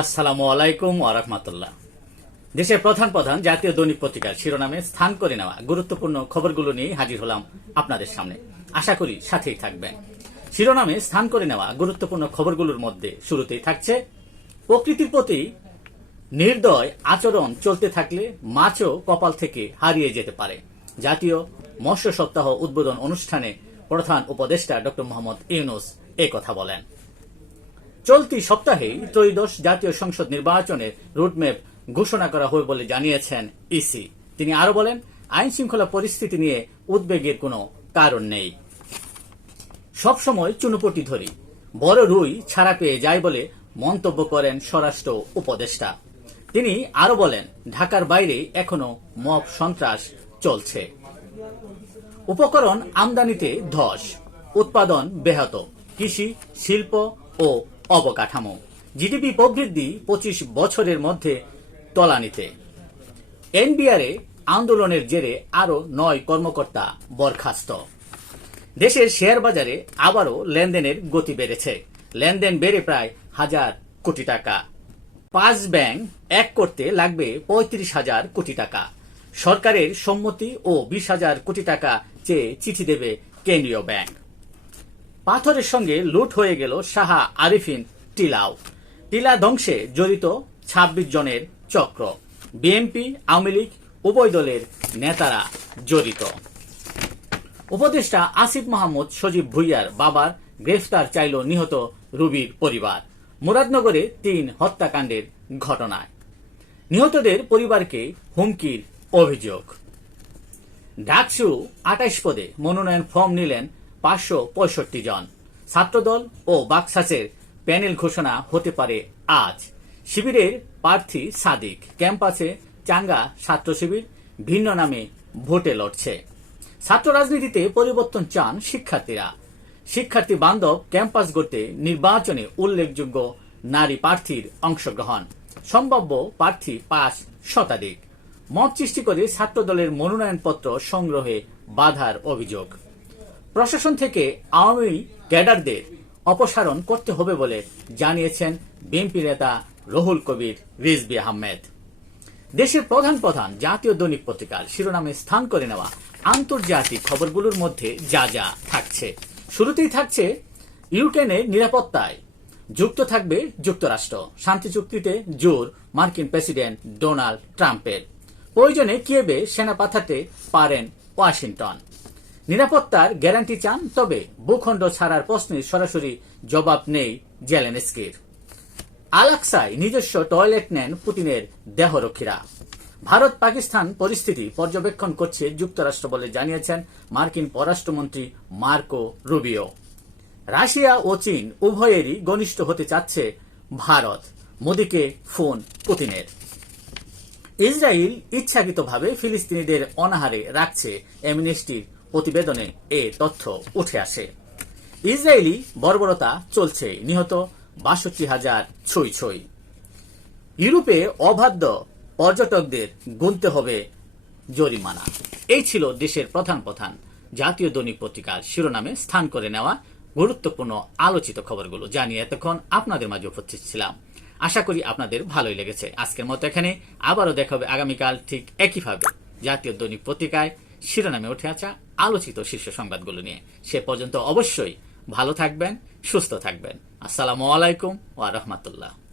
আসসালামু আলাইকুম আরহামতুল্লাহ দেশের প্রধান প্রধান জাতীয় দৈনিক পত্রিকার শিরোনামে স্থান করে নেওয়া গুরুত্বপূর্ণ খবরগুলো নিয়ে হাজির হলাম আপনাদের সামনে। আশা করি সাথেই থাকবেন। শিরোনামে স্থান করে নেওয়া গুরুত্বপূর্ণ খবরগুলোর মধ্যে শুরুতেই থাকছে, প্রকৃতির প্রতি নির্দয় আচরণ চলতে থাকলে মাছও কপাল থেকে হারিয়ে যেতে পারে। জাতীয় মৎস্য সপ্তাহ উদ্বোধন অনুষ্ঠানে প্রধান উপদেষ্টা ডক্টর মোহাম্মদ ইউনুস কথা বলেন। চলতি সপ্তাহেই ত্রয়োদশ জাতীয় সংসদ নির্বাচনের রুটম্যাপ ঘোষণা করা হবে বলে জানিয়েছেন ইসি। তিনি আরও বলেন আইন শৃঙ্খলা পরিস্থিতি নিয়ে উদ্বেগের কোনো কারণ নেই। সবসময় চুনুপটি ধরি, বড় রুই ছাড়া পেয়ে যায় বলে মন্তব্য করেন স্বরাষ্ট্র উপদেষ্টা। তিনি আরও বলেন, ঢাকার বাইরে এখনও মব সন্ত্রাস চলছে। উপকরণ আমদানিতে ধস, উৎপাদন ব্যাহত, কৃষি, শিল্প ও অবকাঠামো। জিডিপি প্রবৃদ্ধি পঁচিশ বছরের মধ্যে তলানিতে। এনবিআরে আন্দোলনের জেরে আরও নয় কর্মকর্তা বরখাস্ত। দেশের শেয়ার বাজারে আবারও লেনদেনের গতি বেড়েছে। লেনদেন বেড়ে প্রায় হাজার কোটি টাকা। পাঁচ ব্যাংক এক করতে লাগবে পঁয়ত্রিশ হাজার কোটি টাকা। সরকারের সম্মতি ও বিশ হাজার কোটি টাকা চেয়ে চিঠি দেবে কেন্দ্রীয় ব্যাংক। পাথরের সঙ্গে লুট হয়ে গেল সাহা আরিফিন টিলাও। টিলা ধ্বংসে জড়িত ২৬ জনের চক্র। বিএনপি, আওয়ামী লীগ, উভয় দলের নেতারা জড়িত। উপদেষ্টা আসিফ মাহমুদ সজীব ভুইয়ার বাবার গ্রেফতার চাইল নিহত রুবির পরিবার। মুরাদনগরে তিন হত্যাকাণ্ডের ঘটনায়। নিহতদের পরিবারকে হুমকির অভিযোগ। ডাকসু আটাইশ পদে মনোনয়ন ফর্ম নিলেন পাঁচশো পঁয়ষট্টি জন। ছাত্রদল ও বাকসাসের প্যানেল ঘোষণা হতে পারে আজ। শিবিরের প্রার্থী সাদিক। ক্যাম্পাসে চাঙ্গা ছাত্র শিবির ভিন্ন নামে ভোটে লড়ছে। ছাত্র রাজনীতিতে পরিবর্তন চান শিক্ষার্থীরা। শিক্ষার্থী বান্ধব ক্যাম্পাস গড়তে নির্বাচনে উল্লেখযোগ্য নারী প্রার্থীর অংশগ্রহণ। সম্ভাব্য প্রার্থী পাঁচ শতাধিক। মত সৃষ্টি করে ছাত্রদলের মনোনয়নপত্র সংগ্রহে বাধার অভিযোগ। প্রশাসন থেকে আওয়ামী ক্যাডারদের অপসারণ করতে হবে বলে জানিয়েছেন বিএনপি নেতা রহুল কবির রিজবি আহমেদ। দেশের প্রধান প্রধান জাতীয় দৈনিক পত্রিকার শিরোনামে স্থান করে নেওয়া আন্তর্জাতিক খবরগুলোর মধ্যে যা যা থাকছে। শুরুতেই থাকছে ইউক্রেনের নিরাপত্তায়। যুক্ত থাকবে যুক্তরাষ্ট্র। শান্তি চুক্তিতে জোর মার্কিন প্রেসিডেন্ট ডোনাল্ড ট্রাম্পের। প্রয়োজনে কিয়েবে সেনা পাঠাতে পারেন ওয়াশিংটন। নিরাপত্তার গ্যারান্টি চান, তবে ভূখণ্ড ছাড়ার প্রশ্নের সরাসরি জবাব নেই জেলেনস্কির। আলাক্সায় নিজস্ব টয়লেট নেন পুতিনের দেহরক্ষীরা। ভারত পাকিস্তান পরিস্থিতি পর্যবেক্ষণ করছে যুক্তরাষ্ট্র বলে জানিয়েছেন মার্কিন পররাষ্ট্রমন্ত্রী মার্কো রুবিও। রাশিয়া ও চীন উভয়েরই ঘনিষ্ঠ হতে চাচ্ছে ভারত। মোদীকে ফোন পুতিনের। ইসরায়েল ইচ্ছাকৃতভাবে ফিলিস্তিনিদের অনাহারে রাখছে অ্যামনেস্টির প্রতিবেদনে এ তথ্য উঠে আসে। ইসরায়েলি বর্বরতা চলছে, নিহত বাষট্টি হাজার ছই ছই। ইউরোপে অবাধ্য পর্যটকদের গুনতে হবে জরিমানা। এই ছিল দেশের প্রধান প্রধান জাতীয় দৈনিক পত্রিকার শিরোনামে স্থান করে নেওয়া গুরুত্বপূর্ণ আলোচিত খবরগুলো। জানিয়ে এতক্ষণ আপনাদের মাঝে উপস্থিত ছিলাম। আশা করি আপনাদের ভালোই লেগেছে। আজকের মতো এখানে আবারও দেখা হবে আগামীকাল ঠিক একইভাবে জাতীয় দৈনিক পত্রিকায়। শিরোনামে উঠে আসা আলোচিত শীর্ষ সংবাদগুলো নিয়ে। সে পর্যন্ত অবশ্যই ভালো থাকবেন, সুস্থ থাকবেন। আসসালামু আলাইকুম ওয়া রাহমাতুল্লাহ।